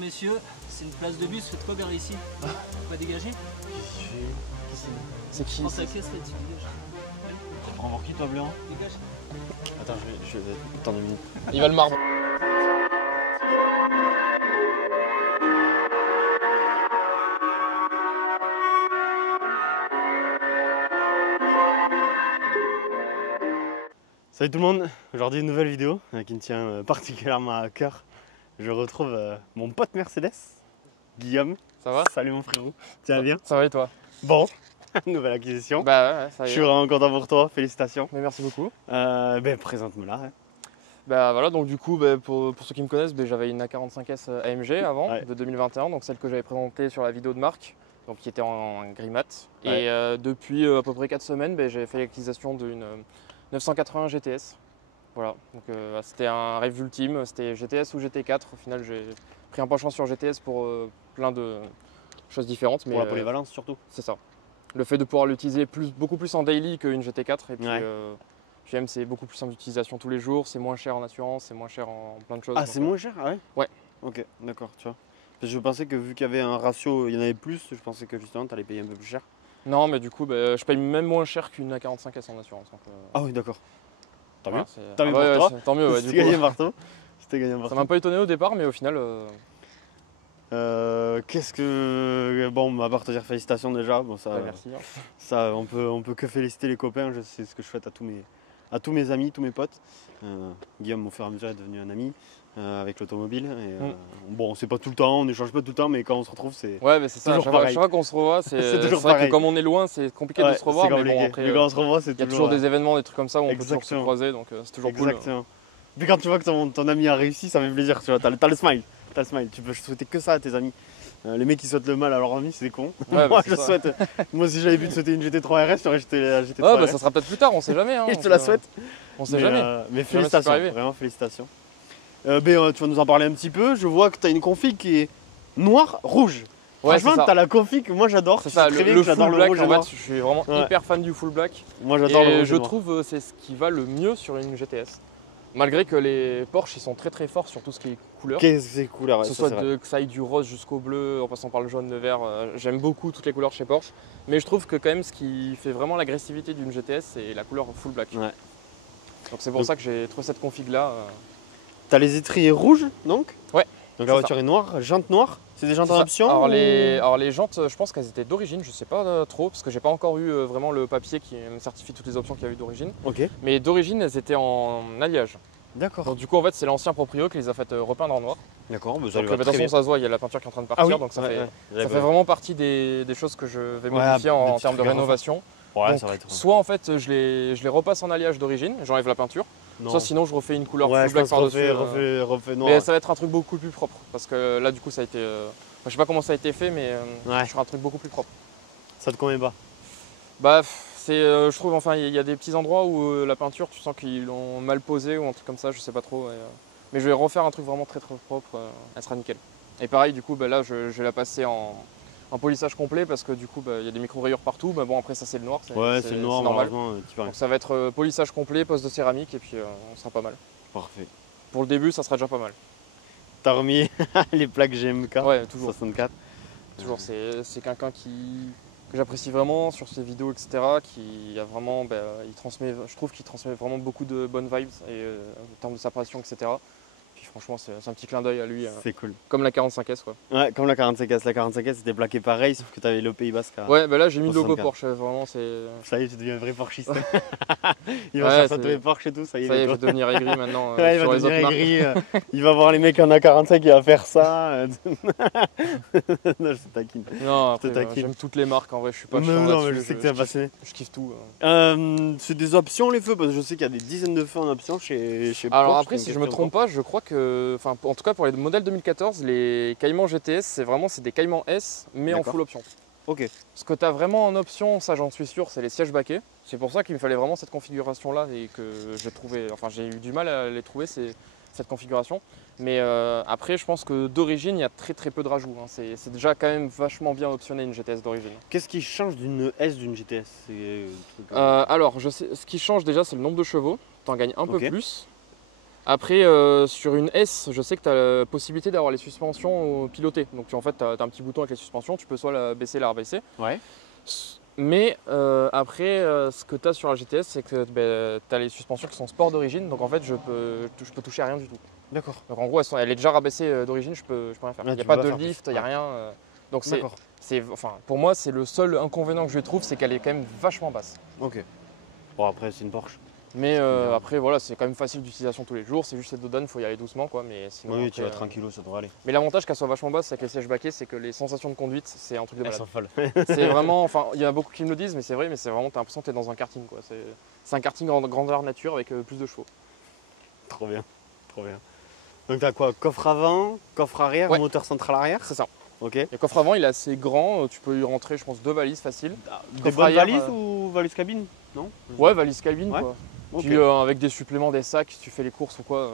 Messieurs, c'est une place de bus, faites quoi garer ici? Pas dégager? C'est qui? Prends ta caisse là, tu dégages. Tu prends pour qui toi, Bléon? Dégage. Attends, je vais... Attends 2 minutes. Il va le marbre. Salut tout le monde, aujourd'hui une nouvelle vidéo qui me tient particulièrement à cœur. Je retrouve mon pote Mercedes, Guillaume. Ça va? Salut mon frérot, tu vas bien? Ça va et toi? Bon, nouvelle acquisition. Bah ouais, ça y Je est. suis vraiment content pour toi, félicitations. Mais merci beaucoup. Présente-moi là. Bah voilà, donc du coup, pour ceux qui me connaissent, j'avais une A45S AMG avant, Ouais. de 2021, donc celle que j'avais présentée sur la vidéo de marque, donc qui était en gris mat. Ouais. Et depuis à peu près 4 semaines, j'ai fait l'acquisition d'une 980 GTS. Voilà, donc c'était un rêve ultime, c'était GTS ou GT4. Au final, j'ai pris un penchant sur GTS pour plein de choses différentes. Mais Pour la polyvalence surtout. c'est ça. Le fait de pouvoir l'utiliser beaucoup plus en daily qu'une GT4. Et puis Ouais. j'aime, c'est beaucoup plus simple d'utilisation tous les jours, c'est moins cher en assurance, c'est moins cher en plein de choses. Ah, donc, c'est moins cher? Ah ouais? Ouais. Ok, d'accord, tu vois. Parce que je pensais que vu qu'il y avait un ratio, il y en avait plus, je pensais que justement tu allais payer un peu plus cher. Non, mais du coup, je paye même moins cher qu'une A45S en assurance. Donc, Ah oui, d'accord. Tant voilà, mieux. c'est- Tant mieux Ah ouais, pour toi. tant mieux, ouais, du C'était gagné coup. partout. C'était gagné Ça partout. m'a pas étonné au départ, mais au final, Qu'est-ce que. Bon, à part te dire félicitations déjà, bon, ça, merci. Hein. ça on peut que féliciter les copains, c'est ce que je souhaite à tous mes amis, tous mes potes. Guillaume, au fur et à mesure, est devenu un ami avec l'automobile. Bon, c'est pas tout le temps, on n'échange pas tout le temps, mais quand on se retrouve, c'est. Ouais, mais c'est ça, Toujours chaque pareil. fois qu'on se revoit, C'est c'est toujours vrai pareil. que comme on est loin, c'est compliqué Ouais, de se revoir, c'est mais bon, compliqué. après, Mais quand on se revoit, c'est il y a toujours. toujours des événements, des trucs comme ça où on peut toujours se Exactement. croiser, donc c'est toujours cool. Exactement. Puis quand tu vois que ton ami a réussi, ça fait plaisir, tu vois, t'as le smile. T'as le smile. Tu peux souhaiter que ça à tes amis. Les mecs qui souhaitent le mal à leurs amis, c'est des cons. Ouais, Moi, c'est je ça. souhaite. Moi, si j'avais pu te souhaiter une GT3 RS, j'aurais jeté la GT3 Ouais, RS. ça sera peut-être plus tard, on sait jamais. Hein, Je donc, te la souhaite. On sait jamais. Mais ça peut félicitations, arriver. vraiment félicitations. Tu vas nous en parler un petit peu. Je vois que tu as une config qui est noire, rouge. Ouais, Franchement, c'est ça. tu as la config que moi j'adore. C'est Tu ça, sais très bien le que j'adore full le black, rouge et en noir. fait, je suis vraiment Ouais. hyper fan du full black. Moi j'adore le Et rouge. je et noir. trouve c'est ce qui va le mieux sur une GTS. Malgré que les Porsche ils sont très très forts sur tout ce qui est couleur. Qu'est-ce que c'est couleur, ouais, Que ce ça, soit c'est vrai. que ça aille du rose jusqu'au bleu, en passant par le jaune, le vert. J'aime beaucoup toutes les couleurs chez Porsche. Mais je trouve que quand même ce qui fait vraiment l'agressivité d'une GTS, c'est la couleur full black. Ouais. Donc c'est pour Donc- ça que j'ai trouvé cette config là. T'as les étriers rouges donc? Ouais, Donc la c'est voiture est noire, jantes noires. C'est des jantes en option? Alors, ou- les jantes, je pense qu'elles étaient d'origine, je sais pas trop, parce que j'ai pas encore eu vraiment le papier qui me certifie toutes les options qu'il y a eu d'origine. Ok, Mais d'origine, elles étaient en alliage. d'accord. Donc du coup, en fait, c'est l'ancien proprio qui les a fait repeindre en noir. D'accord, bah, ça Donc lui de va toute très façon, bien. ça se voit, il y a la peinture qui est en train de partir, Ah oui, donc ça ouais, fait, ouais. ça fait vraiment partie des choses que je vais modifier des en petits termes de trucs à rénovation. Ouais, Donc, ça va être. soit en fait, je les repasse en alliage d'origine, j'enlève la peinture, Non. soit sinon je refais une couleur Ouais, full je black pense par-dessus. refait noir. Mais ça va être un truc beaucoup plus propre, parce que là, du coup, ça a été... je sais pas comment ça a été fait, mais Ouais. je ferai un truc beaucoup plus propre. Ça te convient pas? Bah, je trouve, enfin, il y a des petits endroits où la peinture, tu sens qu'ils l'ont mal posée ou un truc comme ça, je sais pas trop. Mais je vais refaire un truc vraiment très très propre, elle sera nickel. Et pareil, du coup, là, je vais la passer en polissage complet parce que du coup, il y a des micro-rayures partout. Mais bon, après, ça, c'est le noir. Ouais, c'est le noir, normal. malheureusement, tu vas. Donc, ça va être polissage complet, pose de céramique et puis on sera pas mal. Parfait. Pour le début, ça sera déjà pas mal. T'as remis les plaques GMK Ouais, toujours. 64. Toujours, c'est quelqu'un que j'apprécie vraiment sur ses vidéos, etc. Qui a vraiment, il transmet, je trouve qu'il transmet vraiment beaucoup de bonnes vibes et, en termes de sa passion, etc. Puis franchement, c'est un petit clin d'œil à lui, C'est cool. comme la 45S quoi. Ouais, comme la 45S. La 45S c'était plaqué pareil, sauf que t'avais le Pays Basque. Ouais, là j'ai mis le logo 64. Porsche, vraiment c'est. Ça y est, tu deviens un vrai Porschiste. Il va Ouais, faire c'est- tatouer Porsche et tout, ça y est. Ça y est, je bientôt. vais devenir aigri maintenant Ouais, il sur va les autres devenir marques. aigri. Il va voir les mecs en A45, il va faire ça. Non, je te taquine. Non, Je te après, taquine. j'aime toutes les marques en vrai, je suis pas Non, chiant non, mais là-dessus, je sais que t'es un passionné. je kiffe tout. C'est des options les feux, parce que je sais qu'il y a des dizaines de feux en option chez Alors Porsche. après, si je me trompe pas, je crois que, enfin en tout cas pour les modèles 2014, les Cayman GTS, c'est des Cayman S, mais en D'accord. full option. Ok. Ce que tu as vraiment en option, ça j'en suis sûr, c'est les sièges baquets. C'est pour ça qu'il me fallait vraiment cette configuration-là et que j'ai eu du mal à les trouver, cette configuration. Mais après, je pense que d'origine, il y a très très peu de rajouts. Hein. C'est déjà quand même vachement bien optionné une GTS d'origine. Qu'est-ce qui change d'une S d'une GTS? C'est le truc, Alors, ce qui change déjà, c'est le nombre de chevaux. Tu en gagnes un peu Ok. plus. Après, sur une S, je sais que tu as la possibilité d'avoir les suspensions pilotées. Donc en fait, tu as un petit bouton avec les suspensions, tu peux soit la baisser, la rabaisser. Ouais. Mais après, ce que tu as sur la GTS, c'est que tu as les suspensions qui sont sport d'origine. Donc en fait, je peux toucher à rien du tout. D'accord. Donc en gros, elle est déjà rabaissée d'origine, je peux rien faire. Il Ouais, n'y a tu pas peux de pas faire lift, plus. il n'y a Ouais. rien. Donc D'accord. enfin, pour moi, c'est le seul inconvénient que je trouve, c'est qu'elle est quand même vachement basse. Ok. Bon, après, c'est une Porsche. Mais Bien. après, voilà, c'est quand même facile d'utilisation tous les jours. C'est juste cette douane, il faut y aller doucement, quoi. Mais sinon, Oui, après, tu vas tranquillo, ça devrait aller. Mais l'avantage qu'elle soit vachement basse avec les sièges baquets, c'est que les sensations de conduite, c'est un truc de Elles malade. sont folles. C'est vraiment, enfin, il y a beaucoup qui me le disent, mais c'est vrai, mais c'est vraiment, t'as l'impression que t'es dans un karting, quoi. C'est un karting grandeur nature avec plus de chevaux. Trop bien. Trop bien. Donc, t'as quoi? Coffre avant, coffre arrière, Ouais. moteur central arrière. C'est ça. Ok. Le coffre avant, il est assez grand, tu peux y rentrer, je pense, 2 valises faciles. Des Coffre bonnes arrière, valises ou valises cabine? Non? Ouais, valise cabine, Ouais. quoi. Ok. Puis avec des suppléments, des sacs, si tu fais les courses ou quoi,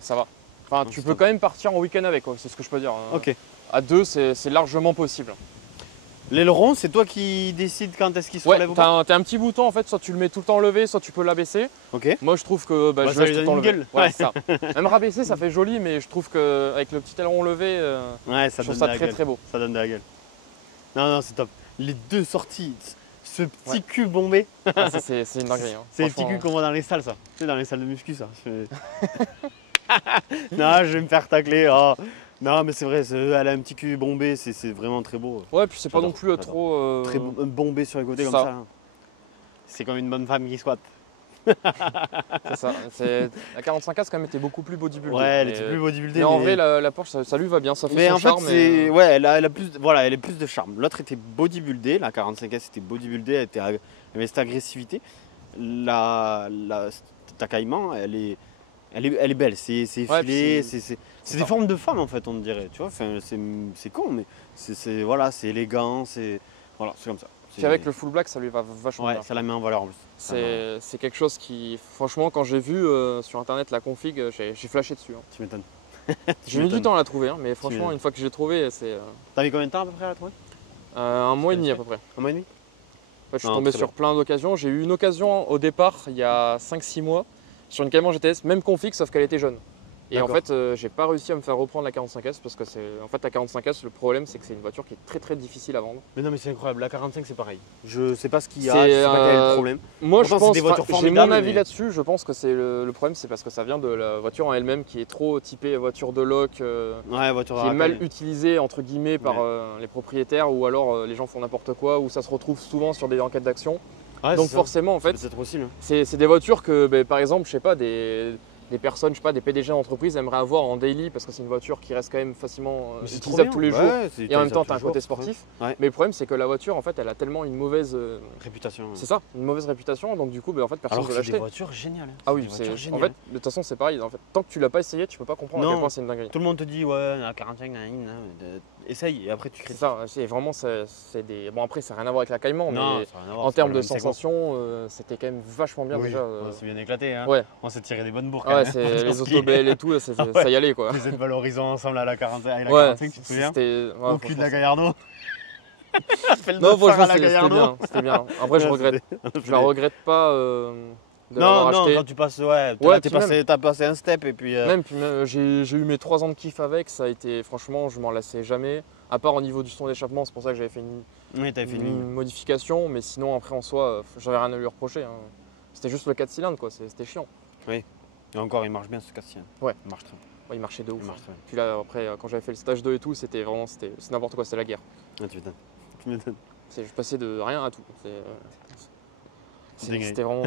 ça va. Enfin, tu c'est peux top. quand même partir en week-end avec, quoi, c'est ce que je peux dire. Hein. Ok. À 2, c'est largement possible. L'aileron, c'est toi qui décides quand est-ce qu'il se Ouais, relève ou pas? t'as un petit bouton en fait, soit tu le mets tout le temps levé, soit tu peux l'abaisser. Ok. Moi je trouve que Bah, je ça laisse lui tout le temps donne une levé. gueule. Ouais, Ouais. c'est ça. Même rabaisser, ça fait joli, mais je trouve qu'avec le petit aileron levé, Ouais, je ça trouve donne ça de la très gueule. très beau. Ça donne de la gueule. Non, non, c'est top. Les deux sorties, ce petit Ouais. cul bombé. Ah, ça, c'est une dinguerie. Hein. C'est les petits Franchement, culs qu'on voit dans les salles, ça. Tu sais, dans les salles de muscu, ça. Non, je vais me faire tacler. Oh. Non, mais c'est vrai, elle a un petit cul bombé, c'est vraiment très beau. Ouais, puis c'est pas J'adore, non plus j'adore. trop. Très bombé sur les côtés comme ça. ça. Là. C'est comme une bonne femme qui squatte. C'est ça. La 45K, quand même, était beaucoup plus bodybuildée. Ouais, elle mais, était plus bodybuildée. mais en vrai, la Porsche, ça lui va bien, ça fait mais son en fait, charme. c'est. Ouais, elle a plus, voilà, elle a plus de charme. L'autre était bodybuildée, la 45S était bodybuildée, elle avait cette agressivité. Ta Cayman, elle est belle, c'est effilé, puis c'est des formes de femmes en fait, on dirait. Tu vois, enfin, c'est con, mais voilà, c'est élégant, voilà, c'est comme ça. Puis avec le full black, ça lui va vachement Ouais, bien. ça la met en valeur en plus. C'est quelque chose qui, franchement, quand j'ai vu sur internet la config, j'ai flashé dessus. Hein. Tu m'étonnes. J'ai mis du temps à la trouver, hein, mais franchement, m'étonnes. une fois que j'ai trouvé, c'est T'as mis combien de temps à peu près à la trouver? un mois et demi à peu près. Un mois et demi? En fait, je suis Non, tombé très sur bien. plein d'occasions. J'ai eu une occasion au départ, il y a 5-6 mois, sur une Cayman GTS, même config, sauf qu'elle était jaune. Et en D'accord. fait, j'ai pas réussi à me faire reprendre la 45S parce que en fait, la 45S, le problème, c'est que c'est une voiture qui est très très difficile à vendre. Mais non, mais c'est incroyable, la 45 c'est pareil. Je sais pas ce qu'il y a, C'est, je sais pas quel est le problème. Moi, Pourtant, je pense, c'est des voitures j'ai mon formidables, avis mais- là-dessus. Je pense que c'est le problème, c'est parce que ça vient de la voiture en elle-même qui est trop typée voiture de loc, Ouais, voiture qui est à mal rappel. utilisée entre guillemets par les propriétaires, ou alors les gens font n'importe quoi, ou ça se retrouve souvent sur des enquêtes d'action. Ouais, Donc c'est ça. forcément, en fait, C'est trop possible. c'est des voitures que, par exemple, je sais pas, des personnes, je sais pas, des PDG d'entreprise aimeraient avoir en daily parce que c'est une voiture qui reste quand même facilement Mais c'est trop utilisable bien. tous les jours. Ouais, c'est Et en même temps, utilisable tu as un tous les côté jours, sportif. Ouais. Mais le problème, c'est que la voiture, en fait, elle a tellement une mauvaise, Réputation. c'est ça, une mauvaise réputation. Donc du coup, en fait, personne Alors ne que veut c'est des l'acheter. voitures géniales. hein. Ah C'est oui, des voitures en géniales. fait, de toute façon, c'est pareil. En fait, tant que tu l'as pas essayé, tu peux pas comprendre à Non. quel point c'est une dinguerie. Tout le monde te dit, ouais, la 45, essaye, et après tu C'est critiques. ça, c'est vraiment, c'est des. Bon, après, ça n'a rien à voir avec la Cayman, Non, mais ça a rien à voir, en c'est termes pas de le même segment. sensation, c'était quand même vachement bien Oui, déjà. on s'est bien éclaté. Hein. Ouais, On s'est tiré des bonnes bourres. ouais, c'est les autobelles et tout, Ah ouais. ça y allait quoi. Vous êtes valorisés ensemble à la 45, avec la Ouais, 45, tu te souviens c'était. ouais, Au cul de la franchement, Gallardo. Fais le non, dauphin à franchement, la c'était Gallardo. bien, c'était bien. Après, je Ouais, regrette, c'était- je la regrette pas de l'avoir Non, non, acheté. quand tu passes, ouais, Ouais, là, puis t'as passé un step et puis. Même, puis même, j'ai eu mes 3 ans de kiff avec, ça a été, franchement, je m'en lassais jamais. À part au niveau du son d'échappement, c'est pour ça que j'avais fait Oui, t'avais fait une ligne. une modification, mais sinon, après, en soi, j'avais rien à lui reprocher. Hein. C'était juste le 4 cylindres, quoi, c'était chiant. Et encore, il marche bien ce Cassien. Ouais. Il marche très bien. Ouais, il marchait de ouf. Il marche très bien. Puis là, après, quand j'avais fait le stage 2 et tout, c'était vraiment, c'est n'importe quoi, c'était la guerre. Ah, tu m'étonnes. Tu m'étonnes. Je passais de rien à tout. Dinguerie. C'était vraiment.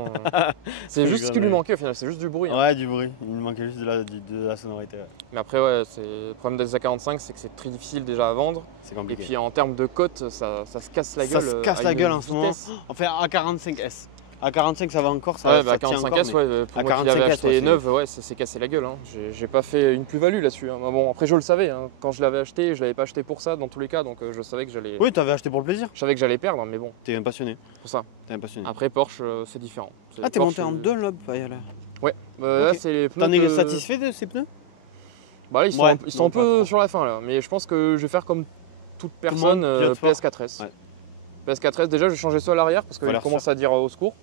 C'est juste ce qui lui grave. manquait au final, c'est juste du bruit. Hein. Ouais, du bruit. Il me manquait juste de la sonorité. Ouais. Mais après, ouais, le problème des A45, c'est que c'est très difficile déjà à vendre. C'est Et compliqué. puis en termes de cote, ça se casse la Ça gueule. se casse à la une gueule en ce moment. vitesse. Enfin, A45S. A45, ça va encore, ça, Ouais, bah ça tient 45S, encore. mais- ouais, pour à moi qui l'avais 45S, acheté ouais, c'est- neuve, ouais, ça s'est cassé la gueule. Hein. J'ai pas fait une plus-value là-dessus. Hein. Bon, après, je le savais. Hein. Quand je l'avais acheté, je l'avais pas acheté pour ça dans tous les cas, donc je savais que j'allais. Oui, t'avais acheté pour le plaisir. Je savais que j'allais perdre, mais bon, T'es un passionné. c'est pour ça. T'es un passionné. Après, Porsche, c'est différent. Ah, t'es Porsche, monté en Dunlop, là. Ouais, là, Ok. c'est les pneus. T'en es que- satisfait de ces pneus? Bah là, ils sont, Ouais, ils sont non, un pas peu trop. sur la fin là, mais je pense que je vais faire comme toute le monde, personne, pilote sport. PS4S. Ouais. PS4S, déjà, je vais changer ça à l'arrière parce qu'il Valeur commence à dire au secours.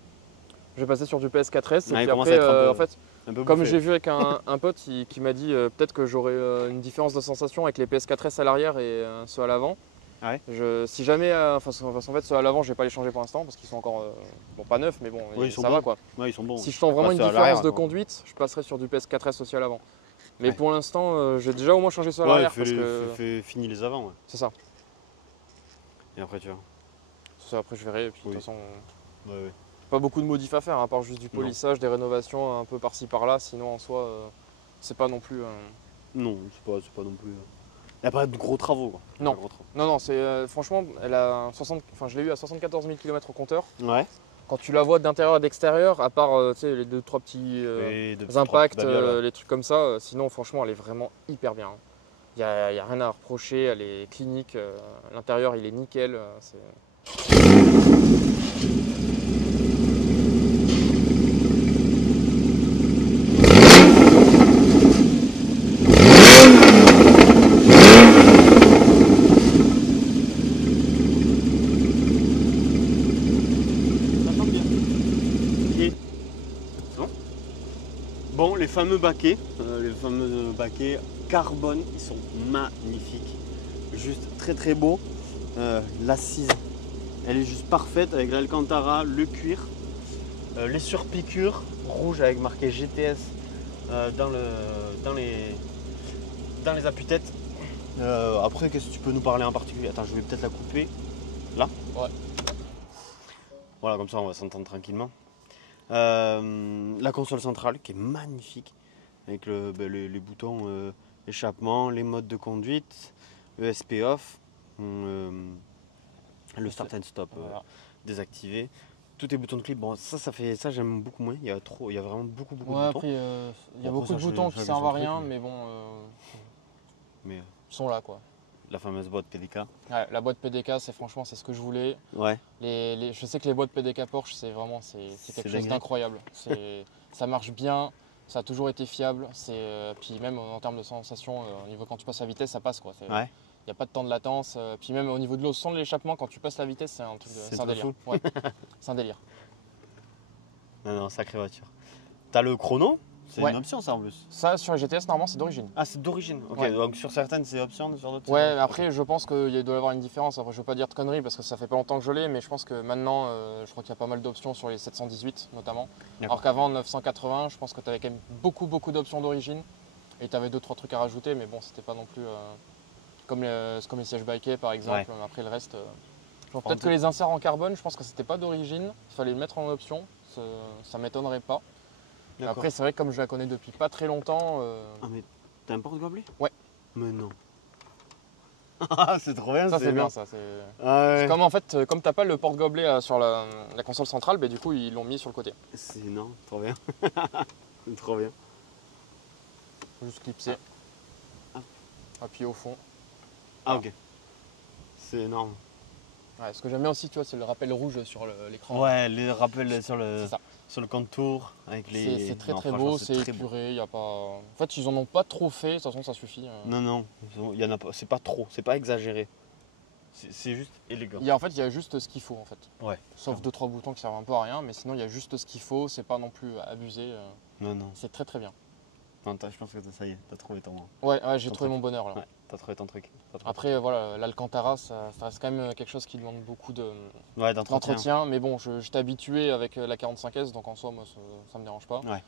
Je vais passer sur du PS4S. Et Ouais, il puis commence après, à être un peu- en fait, Un peu comme bouffé. j'ai vu avec un pote qui m'a dit peut-être que j'aurais une différence de sensation avec les PS4S à l'arrière et ceux à l'avant. Ouais. Si jamais, en fait ceux à l'avant je vais pas les changer pour l'instant parce qu'ils sont encore, bon pas neufs mais bon Ouais, ils sont ça bons. va quoi. Ouais, ils sont bons. Si je sens vraiment Bah, une ceux à différence l'arrière, de quoi. conduite, je passerai sur du PS4S aussi à l'avant. Mais Ouais. pour l'instant, j'ai déjà au moins changé ceux à Ouais, l'arrière parce que fini les avant. Ouais. c'est ça. Et après, tu vois. Ça, après je verrai et puis de Oui. toute façon Ouais. pas beaucoup de modifs à faire à part juste du Non. polissage, des rénovations un peu par-ci par-là. Sinon en soi c'est pas non plus. Non, c'est pas non plus. Il n'y a pas de gros travaux. Quoi. Non. Pas de gros travaux. Non c'est franchement elle a 60, enfin je l'ai eu à 74 000 km au compteur. Ouais. Quand tu la vois d'intérieur et d'extérieur, à part tu sais, les 2-3 petits Et de petites impacts, babioles, ouais. les trucs comme ça, sinon franchement elle est vraiment hyper bien. Il n'y a rien à reprocher, elle est clinique, l'intérieur il est nickel. Ça sent bien. Et... Bon. Bon, les fameux baquets carbone, ils sont magnifiques. Juste très très beaux. L'assise, elle est juste parfaite avec l'Alcantara, le cuir, les surpiqûres rouges avec marqué GTS dans les appuis-têtes. Après, qu'est-ce que tu peux nous parler en particulier? Attends, je vais peut-être la couper. Là? Ouais. Voilà, comme ça on va s'entendre tranquillement. La console centrale qui est magnifique avec les boutons échappement, les modes de conduite, ESP off, le start and stop Voilà. désactivé. Tous tes boutons de clip, bon ça j'aime beaucoup moins, il y a vraiment beaucoup de Ouais, boutons. après, il y a Bon, beaucoup après, de ça, boutons qui chacun servent son à truc, rien, mais- mais bon, Mais ils sont là quoi. la fameuse boîte PDK. Ouais, la boîte PDK, franchement, c'est ce que je voulais. Ouais. Je sais que les boîtes PDK Porsche, c'est quelque chose dingue. d'incroyable. Ça marche bien, ça a toujours été fiable. Puis même en termes de sensation, au niveau quand tu passes la vitesse, ça passe quoi. Ouais. Il n'y a pas de temps de latence. Puis même au niveau de l'eau, son de l'échappement, quand tu passes la vitesse, c'est un truc, C'est c'est un trop délire. Ouais, c'est un délire. Non, sacrée voiture. T'as le chrono, c'est Ouais. une option ça en plus. Ça, sur les GTS, normalement, c'est d'origine. Ah, c'est d'origine. Ok, Ouais. donc sur certaines c'est option, sur d'autres. Ouais, c'est- mais après, je pense qu'il doit y avoir une différence. Après, je veux pas dire de conneries parce que ça fait pas longtemps que je l'ai, mais je pense que maintenant, je crois qu'il y a pas mal d'options sur les 718 notamment. D'accord. Alors qu'avant, 980, je pense que tu avais quand même beaucoup d'options d'origine et tu avais 2-3 trucs à rajouter, mais bon, c'était pas non plus comme les sièges bikés par exemple. Ouais. Mais après, le reste. Peut-être que les inserts en carbone, je pense que c'était pas d'origine, il fallait le mettre en option, ça m'étonnerait pas. D'accord. Après, c'est vrai que comme je la connais depuis pas très longtemps. Ah, mais t'as un porte-gobelet? Ouais. Mais non. Ah, c'est trop bien, Ça c'est bien bien. ça. Ah ouais. Comme en fait, comme t'as pas le porte-gobelet sur la console centrale, bah, du coup ils l'ont mis sur le côté. C'est énorme, trop bien. C'est trop bien. Faut juste clipser. Ah. Appuyer au fond. Ah, ok. C'est énorme. Ouais, ce que j'aime bien aussi, tu vois, c'est le rappel rouge sur l'écran. Ouais, les rappels C'est ça. sur le contour avec les. C'est très Non, très franchement, beau, c'est très beau. épuré, y a pas. En fait, ils en ont pas trop fait, de toute façon ça suffit. Non, il y en a pas. C'est pas trop, c'est pas exagéré. C'est juste élégant. En fait, il y a juste ce qu'il faut en fait. Ouais. Sauf 2-3 boutons qui servent un peu à rien, mais sinon il y a juste ce qu'il faut, c'est pas non plus abusé. Non. C'est très très bien. Non, je pense que ça y est, t'as trouvé ton. Ouais, j'ai Ton trouvé truc. mon bonheur là. Ouais, t'as trouvé ton truc. Après, voilà, l'Alcantara, ça reste quand même quelque chose qui demande beaucoup Ouais, d'entretien. d'entretien, mais bon, j'étais habitué avec la 45S, donc en soi, moi, ça me dérange pas. Ouais.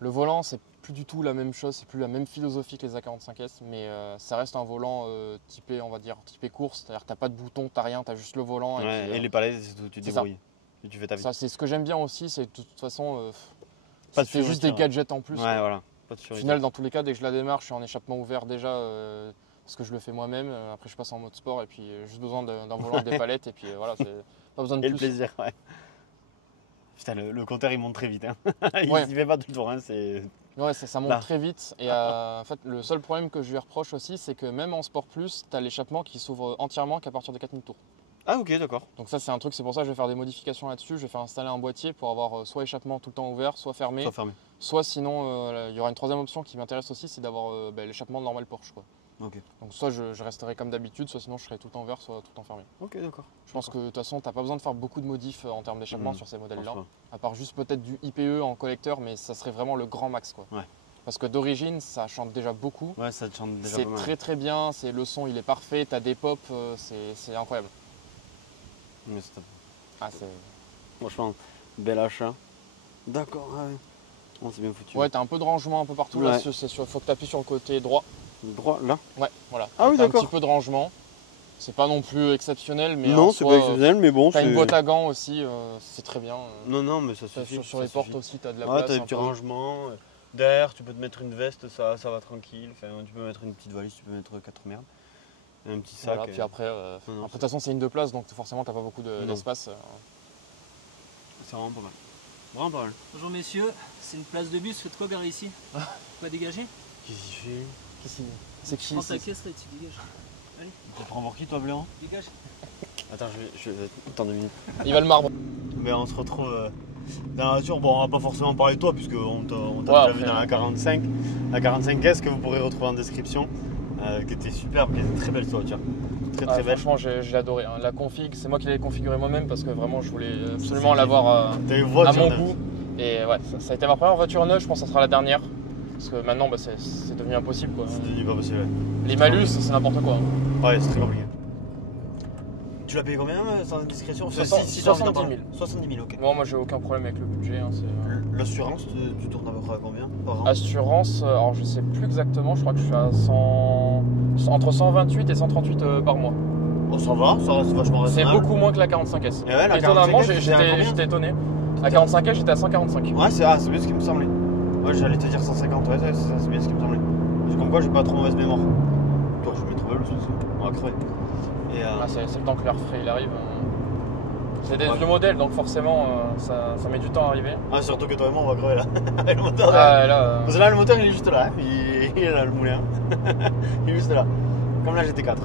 Le volant, c'est plus du tout la même chose, c'est plus la même philosophie que les A45S, mais ça reste un volant typé, on va dire, typé course, c'est-à-dire que t'as pas de bouton, t'as rien, t'as juste le volant. Ouais, puis, et les palettes, c'est tout, tu te c'est ça. débrouilles. Et tu fais ta vie. ça, c'est ce que j'aime bien aussi, c'est de toute façon, Pas de c'est juste des surjouture. gadgets en plus. Ouais, quoi. voilà. Pas de Au surjouture. final, dans tous les cas, dès que je la démarre, je suis en échappement ouvert déjà, parce que je le fais moi-même. Après, je passe en mode sport et puis juste besoin d'un volant et des palettes, et puis voilà, c'est pas besoin de Et plus. le plaisir, ouais. Putain, le compteur il monte très vite. Hein. il Ouais. y fait pas tout le tour. Hein. C'est... Ouais, ça monte Là. très vite. Et en fait, le seul problème que je lui reproche aussi, c'est que même en Sport Plus, tu as l'échappement qui s'ouvre entièrement qu'à partir de 4000 tours. Ah, ok, d'accord. Donc ça, c'est un truc, c'est pour ça que je vais faire des modifications là-dessus. Je vais faire installer un boîtier pour avoir soit échappement tout le temps ouvert, soit fermé. Soit fermé. Soit sinon, il y aura une troisième option qui m'intéresse aussi, c'est d'avoir l'échappement normal Porsche, quoi. Ok. Donc soit je resterai comme d'habitude, soit sinon je serai tout en vert, soit tout en fermé. Ok, d'accord. Je pense que de toute façon, tu n'as pas besoin de faire beaucoup de modifs en termes d'échappement sur ces modèles-là. Franchement. À part juste peut-être du IPE en collecteur, mais ça serait vraiment le grand max, quoi. Ouais. Parce que d'origine, ça chante déjà beaucoup. Ouais, ça te chante déjà C'est pas mal. très très bien, le son il est parfait, tu as des pops, c'est incroyable. Ouais, c'est top. Ah, c'est... Franchement, bel achat. D'accord, ouais. On s'est bien foutu. Ouais, tu as un peu de rangement un peu partout. Là, Ouais. faut que tu appuies sur le côté droit. Droit, là. Ouais, voilà. Ah oui, T'as un d'accord. petit peu de rangement. C'est pas non plus exceptionnel, mais Non, en c'est soi, pas exceptionnel, mais bon, t'as c'est... une boîte à gants aussi, c'est très bien. Non, non, mais ça suffit. Sur les ça portes suffit. aussi, tu as de la Ouais, place. t'as des un petits peu. rangements. Derrière, tu peux te mettre une veste, ça va tranquille. Enfin, tu peux mettre une petite valise, tu peux mettre 4 merdes. Un petit sac. Voilà, puis après, non, de toute façon, c'est une 2 places, donc forcément, t'as pas beaucoup d'espace. C'est vraiment pas mal. Vraiment pas mal. Bonjour messieurs, c'est une place de bus, faites quoi garer ici? Pas dégager? Qu'est-ce qu'il fait? C'est qui Prends ta caisse là et tu dégages. Tu te prends pour qui, toi, Bléon? Dégage. Attends, je vais... Attends 2 minutes. Il va le marbre. Mais on se retrouve dans la voiture. Bon, on va pas forcément parler de toi, puisqu'on t'a Ouais, déjà après, vu dans la 45. La 45S que vous pourrez retrouver en description. Qui était superbe, qui était une très belle voiture. Très très belle. Franchement, j'ai adoré. Hein. La config, c'est moi qui l'ai configuré moi-même parce que vraiment, je voulais absolument C'est l'avoir T'as une à voiture mon neuve. goût. Et ouais, ça a été ma première voiture neuve, je pense que ça sera la dernière. Parce que maintenant, bah, c'est devenu impossible, quoi. C'est devenu pas possible. Ouais. Les malus, c'est n'importe quoi. Hein. Ouais, c'est très compliqué. Tu l'as payé combien sans indiscrétion? 70 000. 70 000, ok. Bon, moi, j'ai aucun problème avec le budget. Hein, L'assurance, tu tournes à peu près à combien par an? Assurance, alors je sais plus exactement, je crois que je suis à entre 128 et 138 par mois. Oh, ça va, ça reste vachement C'est raisonnable. beaucoup moins que la 45S. Et ouais, la Étonnamment, 45S, c'était à combien? j'étais étonné. La 45S, j'étais à 145. Ouais, c'est bien ce qui me semblait. Ouais, j'allais te dire 150, ouais, c'est bien ce qui me semblait. C'est comme quoi, j'ai pas trop mauvaise mémoire. Toi, je vais trouver le souci. On va crever. Et C'est le temps que l'air frais il arrive. C'est des vieux modèles, donc forcément, ça met du temps à arriver. Ah, surtout que toi et moi, on va crever là. Avec le moteur. Ah, là, Parce que là, le moteur, il est juste là. Hein. Il est là, le moulin. Il est juste là. Comme la GT4.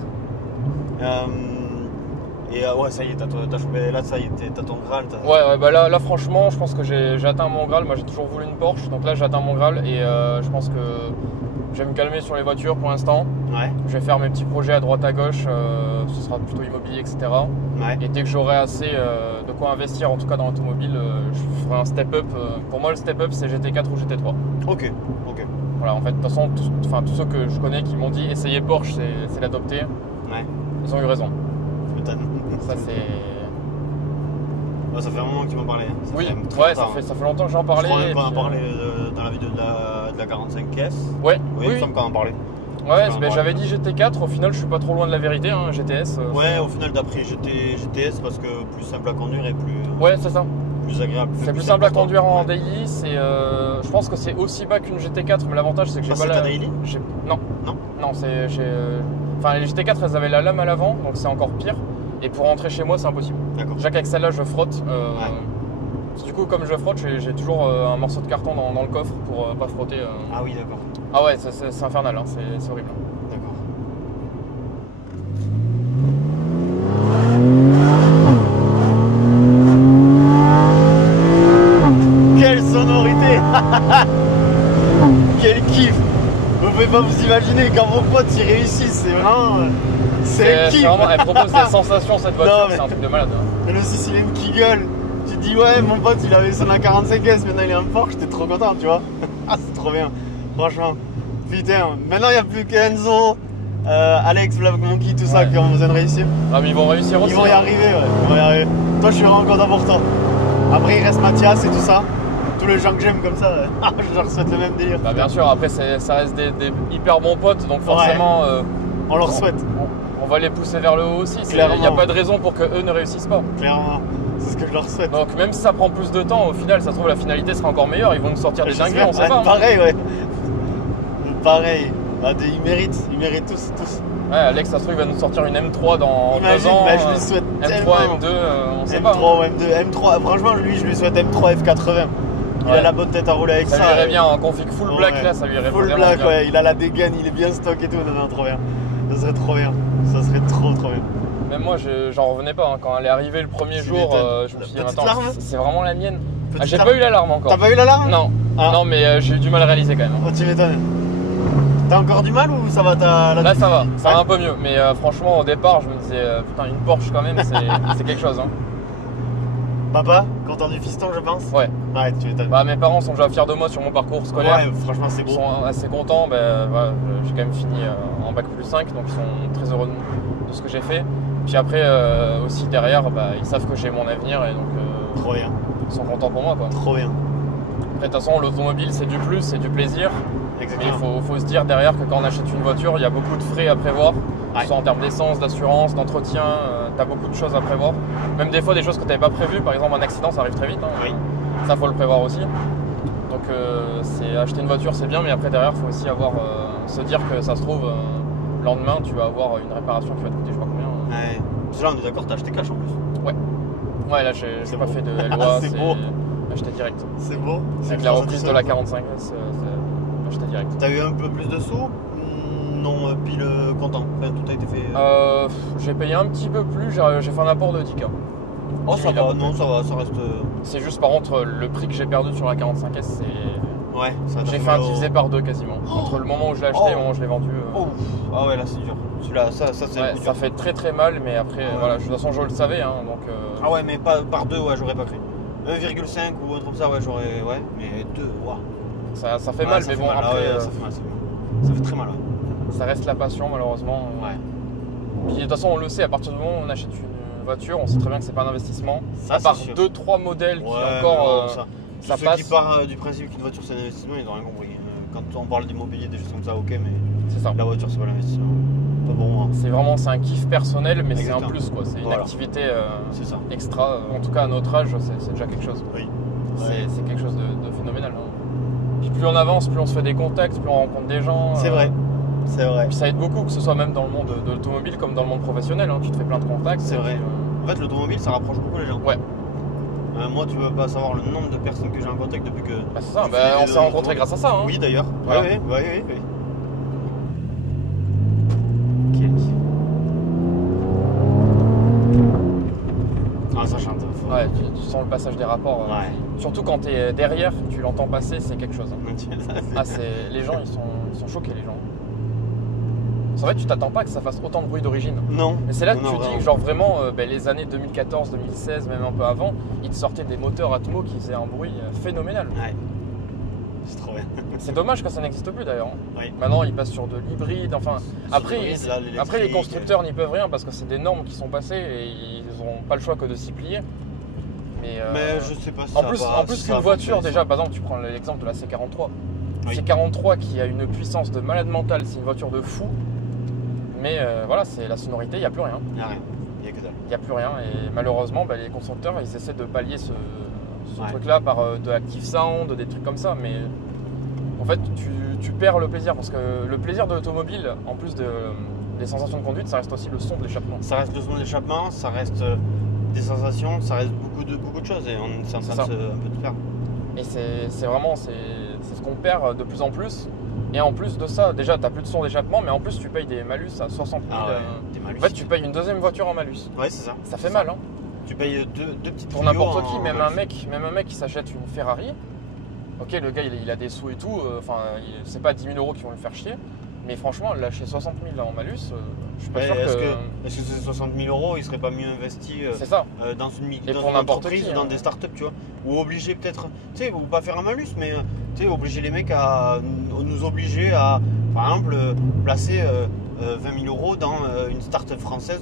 Ouais, ça y est, t'as chopé. Là, ça y est, t'as ton Graal. Ouais, bah là, franchement, je pense que j'ai atteint mon Graal. Moi, j'ai toujours voulu une Porsche, donc là, j'ai atteint mon Graal. Et je pense que je vais me calmer sur les voitures pour l'instant. Ouais. Je vais faire mes petits projets à droite à gauche. Ce sera plutôt immobilier, etc. Ouais. Et dès que j'aurai assez de quoi investir, en tout cas dans l'automobile, je ferai un step-up. Pour moi, le step-up, c'est GT4 ou GT3. Ok. Voilà, en fait, de toute façon, tous ceux que je connais qui m'ont dit essayez Porsche, c'est l'adopter, Ouais. ils ont eu raison. Tu m'étonnes. Ça, c'est. Ouais, ça fait un moment que tu m'en parlais. Hein. Oui, fait ouais, longtemps, ça fait longtemps que j'en parlais. Je crois même et qu'on en a puis, parlé dans la vidéo de la 45S. Ouais, Oui, il me semble qu'on en parlait. Ouais, qu'on en ben, j'avais parlait. dit GT4, au final, je suis pas trop loin de la vérité, hein, GTS. Ouais, au final, d'après GTS, parce que plus simple à conduire et plus Ouais, c'est ça. agréable. C'est plus simple à important. conduire en Ouais. daily. Je pense que c'est aussi bas qu'une GT4, mais l'avantage c'est que j'ai Ah, pas c'est la. ta daily Non. Non Non, enfin, les GT4, elles avaient la lame à l'avant, donc c'est encore pire. Et pour rentrer chez moi, c'est impossible. D'accord. Déjà qu'avec celle-là, je frotte. Du coup, comme je frotte, j'ai toujours un morceau de carton dans le coffre pour pas frotter. Ah oui, d'accord. Ah ouais, c'est infernal, hein, c'est horrible. D'accord. Quelle sonorité. Quel kiff. Vous pouvez pas vous imaginer quand vos potes y réussissent, c'est vraiment... C'est un kiff. Vraiment, elle propose des sensations cette voiture, Non, mais- c'est un truc de malade. Hein. Et le Sicilien qui gueule. Tu te dis ouais, mon pote il avait son A45S, maintenant il est un Porsche, j'étais trop content, tu vois. Ah, c'est trop bien. Franchement. Putain, maintenant il n'y a plus qu'Enzo, Alex, Black Monkey, tout ça Ouais. qui ont besoin de réussir. Ah, mais ils vont réussir aussi. Ils vont y hein. arriver, ouais. Ils vont y arriver. Toi, je suis vraiment content pour toi. Après, il reste Mathias et tout ça. Tous les gens que j'aime comme ça, je leur souhaite le même délire. Bah, bien sûr, après, ça reste des hyper bons potes, donc forcément, On leur souhaite, on va les pousser vers le haut aussi. Il n'y Clairement. a pas de raison pour qu'eux ne réussissent pas. clairement. C'est ce que je leur souhaite. Donc, même si ça prend plus de temps, au final, ça se trouve, la finalité sera encore meilleure. Ils vont nous sortir des dingueries, on sait pas. Hein. Pareil, ouais. Pareil. Bah, ils méritent tous. Ouais, Alex, ça se trouve, il va nous sortir une M3 dans 2 Imagine, ans. bah, je lui souhaite M3, tellement. M2, on sait M3 pas. Hein. ou M2, M3, franchement, lui, je lui souhaite M3 F80. Il Ouais. a la bonne tête à rouler avec Ça ça. lui irait bien en config full black, Ouais. là, ça lui irait Full vraiment black, bien. ouais. Il a la dégaine, il est bien stock et tout. Non, trop bien. Ça serait trop bien. Ça serait trop bien. Même moi, j'en revenais pas. Hein. Quand elle est arrivée le premier Tu jour, m'étonnes. je me suis dit, Petite attends, larme c'est vraiment la mienne. Ah, Petite j'ai larme. pas eu l'alarme encore. T'as pas eu l'alarme? Non, Ah. non, mais j'ai eu du mal à réaliser quand même. Oh, tu m'étonnes. T'as encore du mal ou ça va Là ça va un peu mieux. Mais franchement au départ je me disais putain une Porsche quand même c'est quelque chose. Hein. Papa, content du fiston je pense. Ouais. Ouais, tu m'étonnes. Bah, mes parents sont déjà fiers de moi sur mon parcours scolaire. Ouais, franchement c'est Ils beau. sont assez contents. Bah, voilà, j'ai quand même fini en bac plus 5 donc ils sont très heureux de ce que j'ai fait. Puis après aussi derrière bah, ils savent que j'ai mon avenir et donc Trop bien. ils sont contents pour moi quoi. Trop bien. Après, de toute façon l'automobile c'est du plus, c'est du plaisir. Mais Exactement. il faut se dire derrière que quand on achète une voiture, il y a beaucoup de frais à prévoir, que ce soit en termes d'essence, d'assurance, d'entretien, tu as beaucoup de choses à prévoir. Même des fois des choses que tu n'avais pas prévues, par exemple un accident ça arrive très vite, hein. Oui. Ça faut le prévoir aussi. Donc c'est acheter une voiture c'est bien, mais après derrière il faut aussi se dire que ça se trouve le lendemain tu vas avoir une réparation qui va te coûter je sais pas combien. Ouais. Parce que là on est d'accord, t'as acheté cash en plus. Ouais là j'ai pas beau. fait de LOA, C'est c'est beau. acheté direct. C'est beau. Avec la reprise de la 45S, c'est acheté direct. T'as eu un peu plus de sous? Non, pile content. Enfin, tout a été fait. J'ai payé un petit peu plus, j'ai fait un apport de 10K. Oh, ça 10 000 va, non, ça va, ça reste. C'est juste par contre le prix que j'ai perdu sur la 45S, c'est. Ouais, ça J'ai fait un divisé par 2 quasiment. Entre le moment où je l'ai acheté et le moment où je l'ai vendu. Oh. Ah ouais, là c'est dur. Celui-là, ça c'est Ouais, le plus ça dur. fait très très mal, mais après, voilà, de toute façon je le savais, hein, donc. Ah ouais, mais pas par 2, ouais, j'aurais pas cru. 1,5 ou un truc comme ça, ouais, j'aurais. Ouais, mais 2, waouh. Ça fait Ouais, mal, ça mais fait bon, mal. après, Ah ouais, ça fait mal, ça fait très mal, ouais. ça reste la passion malheureusement. Ouais. Puis de toute façon, on le sait, à partir du moment où on achète une voiture, on sait très bien que c'est pas un investissement. Ça, À part c'est sûr. 2-3 modèles qui Ouais, encore. mais bon, ça Ceux passe. qui partent du principe qu'une voiture c'est un investissement, ils ont rien compris. Quand on parle d'immobilier, des choses comme ça, ok, mais C'est ça. la voiture c'est pas l'investissement. Pas pour moi. C'est un kiff personnel, mais c'est un Exactement. plus quoi. C'est une Voilà. activité C'est ça. extra. En tout cas, à notre âge, c'est déjà quelque chose. Oui. C'est quelque chose de phénoménal. Hein. Puis plus on avance, plus on se fait des contacts, plus on rencontre des gens. C'est vrai. C'est vrai. Puis ça aide beaucoup, que ce soit même dans le monde de l'automobile comme dans le monde professionnel. Hein. Tu te fais plein de contacts. C'est et vrai. puis, En fait, l'automobile ça rapproche beaucoup les gens. Ouais. Moi, tu veux pas savoir le nombre de personnes que j'ai en contact depuis que. bah, c'est ça. je Bah, fais on des s'est rencontrés automobile. grâce à ça. Hein. Oui, d'ailleurs. Voilà. Oui. Ah, ça chante. Faut... Ouais, tu sens le passage des rapports. Ouais. Surtout quand tu es derrière, tu l'entends passer, c'est quelque chose. Hein. Ah, les gens, ils sont choqués, les gens. En fait, tu t'attends pas que ça fasse autant de bruit d'origine. Non. Mais c'est là que Non, tu dis vraiment. que genre vraiment, les années 2014, 2016, même un peu avant, ils te sortaient des moteurs Atmo qui faisaient un bruit phénoménal. Ouais. C'est trop bien. C'est dommage que ça n'existe plus d'ailleurs. Hein. Oui. Maintenant, ils passent sur de l'hybride. Enfin, après, l'hybride, là, l'électrique, après, les constructeurs n'y peuvent rien parce que c'est des normes qui sont passées et ils n'ont pas le choix que de s'y plier. Mais je sais pas si en ça plus, va- en plus si ça qu'une va voiture, fonctionner, déjà, ça. par exemple, tu prends l'exemple de la C43. Oui. C43 qui a une puissance de malade mental, c'est une voiture de fou. Mais voilà, c'est la sonorité, il n'y a plus rien. Il y a rien. Il y a que dalle. Il n'y a plus rien et malheureusement les constructeurs ils essaient de pallier ce Ouais. truc là par de l'active sound, des trucs comme ça, mais en fait tu perds le plaisir parce que le plaisir de l'automobile en plus des sensations de conduite ça reste aussi le son de l'échappement. Ça reste le son d'échappement, ça reste des sensations, ça reste beaucoup de choses et c'est en C'est train ça. de un peu de faire. Et c'est vraiment c'est ce qu'on perd de plus en plus et en plus de ça déjà tu n'as plus de son d'échappement mais en plus tu payes des malus à 60 000. Ah ouais, t'es malus. En fait tu payes une deuxième voiture en malus. Ouais, c'est ça. Ça fait mal hein. Tu payes deux petites Pour Clio n'importe qui, en même malus. un mec qui s'achète une Ferrari, ok le gars il a des sous et tout, enfin c'est pas 10 000 € qui vont le faire chier, mais franchement lâcher 60 000 en malus, je suis pas Ouais, sûr est-ce que... que ces 60 000 €, ils seraient pas mieux investis C'est ça, dans une, Et dans pour une n'importe entreprise, qui, dans hein. des startups, tu vois, ou obliger peut-être, tu sais, ou pas faire un malus, mais tu sais, obliger les mecs à nous obliger à, par exemple, placer 20 000 € dans une startup française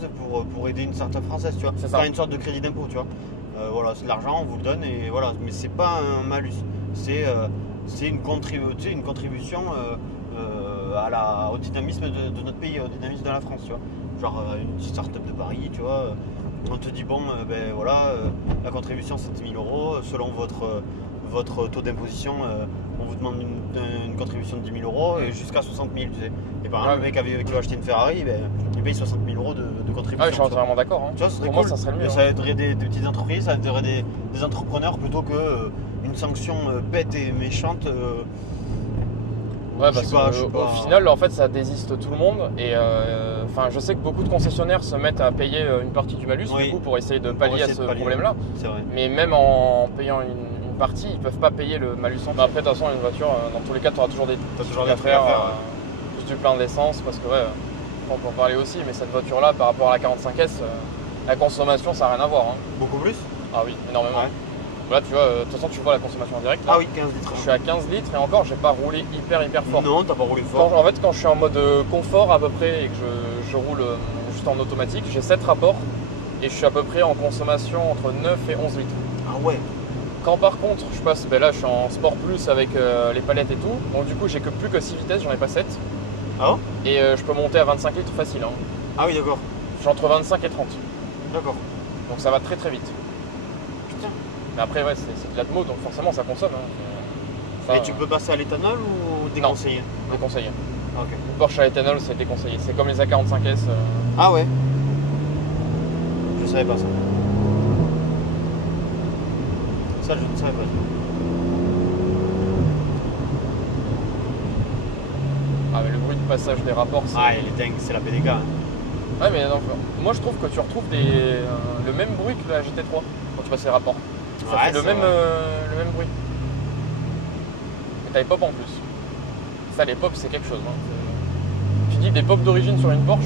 pour aider une startup française, tu vois. C'est ça. Faire une sorte de crédit d'impôt, tu vois. Voilà, c'est de l'argent, on vous le donne et voilà, mais c'est pas un malus, c'est une contribution au dynamisme de notre pays, au dynamisme de la France, tu vois. Genre une petite start-up de Paris, tu vois. On te dit, bon, ben voilà, la contribution c'est 10 000 €, selon votre taux d'imposition, on vous demande une contribution de 10 000 € et jusqu'à 60 000, tu sais. Et par exemple, Ouais. le mec qui va acheter une Ferrari, ben, il paye 60 000 € de contribution. ah, je suis tu vois. entièrement d'accord. Hein. Tu vois, ce serait Pour moi cool. ça serait le mieux. Et hein. ça aiderait des petites entreprises, ça aiderait des entrepreneurs plutôt que une sanction bête et méchante. Ouais, je sais parce pas, qu'au final, en fait, ça désiste tout le monde. Et enfin, je sais que beaucoup de concessionnaires se mettent à payer une partie du malus Oui. du coup, pour essayer de Pour pallier essayer à ce de pallier. problème-là. C'est vrai. Mais même en payant une partie, ils peuvent pas payer le malus entier. Après, de toute façon, une voiture, dans tous les cas, tu auras toujours des T'as toujours trucs des trucs à faire, plus du plein d'essence parce que ouais, on peut en parler aussi, mais cette voiture-là, par rapport à la 45S, la consommation, ça n'a rien à voir. Hein. Beaucoup plus? Ah oui, énormément. Ouais. Là, tu vois, de toute façon, tu vois la consommation en direct. Là. Ah oui, 15 litres. Je suis à 15 litres et encore, j'ai pas roulé hyper fort. Non, t'as pas roulé fort. En fait, quand je suis en mode confort à peu près et que je roule juste en automatique, j'ai 7 rapports et je suis à peu près en consommation entre 9 et 11 litres. Ah ouais. Quand par contre, je passe, là, je suis en Sport Plus avec les palettes et tout, donc du coup, j'ai que plus que 6 vitesses, j'en ai pas 7. Ah bon? Et je peux monter à 25 litres facile. Hein. Ah oui, d'accord. Je suis entre 25 et 30. D'accord. Donc ça va très vite. Putain. Mais après, ouais, c'est de l'atmo, donc forcément, ça consomme. Hein. Ça, Et tu peux passer à l'éthanol ou déconseillé? déconseillé. Ah, ok. Le Porsche à l'éthanol, c'est déconseillé. C'est comme les A45S. Ah ouais. Je savais pas ça. Ça, je ne savais pas. Ah, mais le bruit de passage des rapports, c'est. Ah, il est dingue, c'est la PDK. Hein. Ouais, mais non, moi je trouve que tu retrouves le même bruit que la GT3 quand tu passes les rapports. Ça Ouais, fait le c'est même, vrai. le même bruit. Et t'as les pop en plus. Ça, les pop, c'est quelque chose. Hein. Tu dis des pop d'origine sur une Porsche.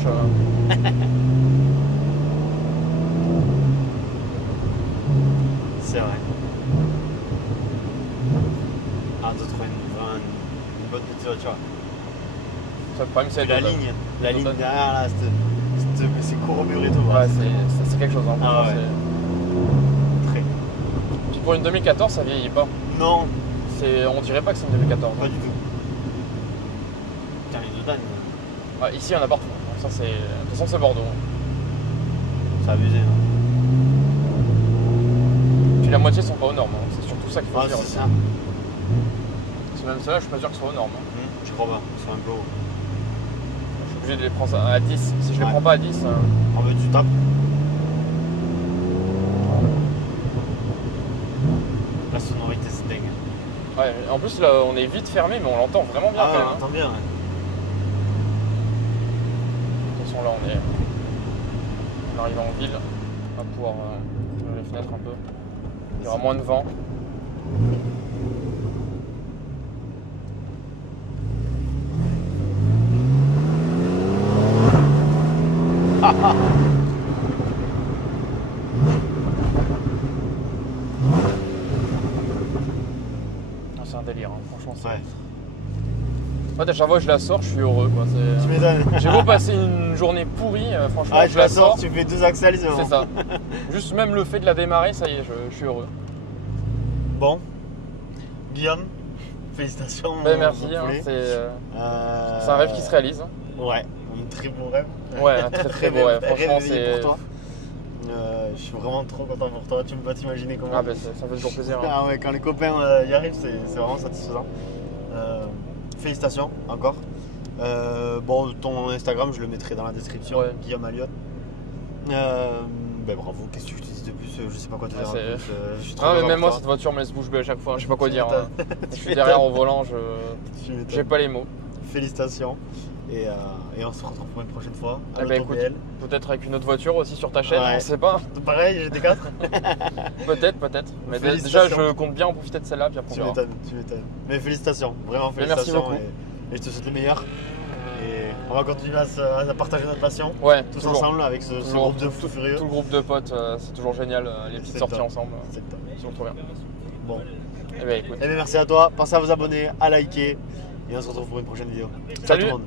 C'est vrai. Ah, de trouver une bonne petite voiture. Ça, le problème, c'est La ligne derrière là, c'est courbure et tout. Ouais, c'est quelque chose. Hein. Ah Franchement, ouais. c'est- Très. Puis pour une 2014, ça vieillit pas. Non, On dirait pas que c'est une 2014. pas du tout. Putain, les deux dames, Ouais, ici, il y en a partout. Donc ça, c'est... De toute façon, c'est Bordeaux. c'est abusé. Hein. Puis la moitié sont pas aux normes. Hein. C'est surtout ça qu'il faut Ah, dire. c'est aussi. ça. Parce que même ceux-là, je suis pas sûr qu'ils soient aux normes. Hein. Je crois pas, ils sont un peu hauts. Je suis obligé de les prendre à 10. Si je les Ouais. prends pas à 10, En fait, tu tapes. La sonorité, c'est dingue. ouais. En plus, là, on est vite fermé, mais on l'entend vraiment bien Ah quand ouais, même. on Hein. entend bien. Ouais. De toute façon, là, on arrive en ville. On va pouvoir ouvrir les fenêtres un peu. Il y aura moins de vent. Ah, c'est un délire, hein. Franchement. Ouais. En fait, à chaque fois que je la sors, je suis heureux. Quoi. Tu m'étonnes. J'ai beau passer une journée pourrie, franchement, Ah, je tu la sors, tu fais 2 axles, c'est bon. C'est ça. Juste même le fait de la démarrer, ça y est, je suis heureux. Bon. Guillaume, félicitations. Ben, merci, mon hein, poulet. c'est un rêve qui se réalise. Hein. Ouais, un très beau rêve. Ouais, un très beau rêve. Franchement, éveillé c'est. pour toi. Je suis vraiment trop content pour toi. Tu peux pas t'imaginer comment. Ah, ben, ça fait toujours plaisir. Hein. Ah ouais, quand les copains y arrivent, c'est vraiment satisfaisant. Félicitations encore. Bon, ton Instagram, je le mettrai dans la description. Ouais. Guillaume Alliot. Ben bravo, qu'est-ce que je te dis de plus? Je sais pas quoi te dire. Ouais, de plus. Je suis trop Ah, mais content même pour moi, toi. cette voiture me laisse bouche bée à chaque fois. Je sais pas quoi Tu dire. Hein. m'étonnes. Je Tu suis derrière m'étonnes. au volant, Tu m'étonnes. j'ai pas les mots. Félicitations. Et on se retrouve pour une prochaine fois. À Eh ben, écoute, l'auto-BL. peut-être avec une autre voiture aussi sur ta chaîne, Ouais. on sait pas. Pareil, GT4. Peut-être. Mais déjà, Félicitations. je compte bien en profiter de celle-là, puis après Tu on verra. m'étonnes. Mais félicitations, vraiment Mais merci félicitations. beaucoup. Et je te souhaite le meilleur. Et on va continuer à partager notre passion. Ouais, Tous toujours. ensemble avec ce Toujours. groupe de fous furieux. Tout le groupe de potes, c'est toujours génial, les petites C'est sorties top. ensemble. C'est top. C'est toujours trop bien. Bon. Eh ben écoute, Et bien merci à toi. Pensez à vous abonner, à liker. Et on se retrouve pour une prochaine vidéo. Ciao Salut. tout le monde.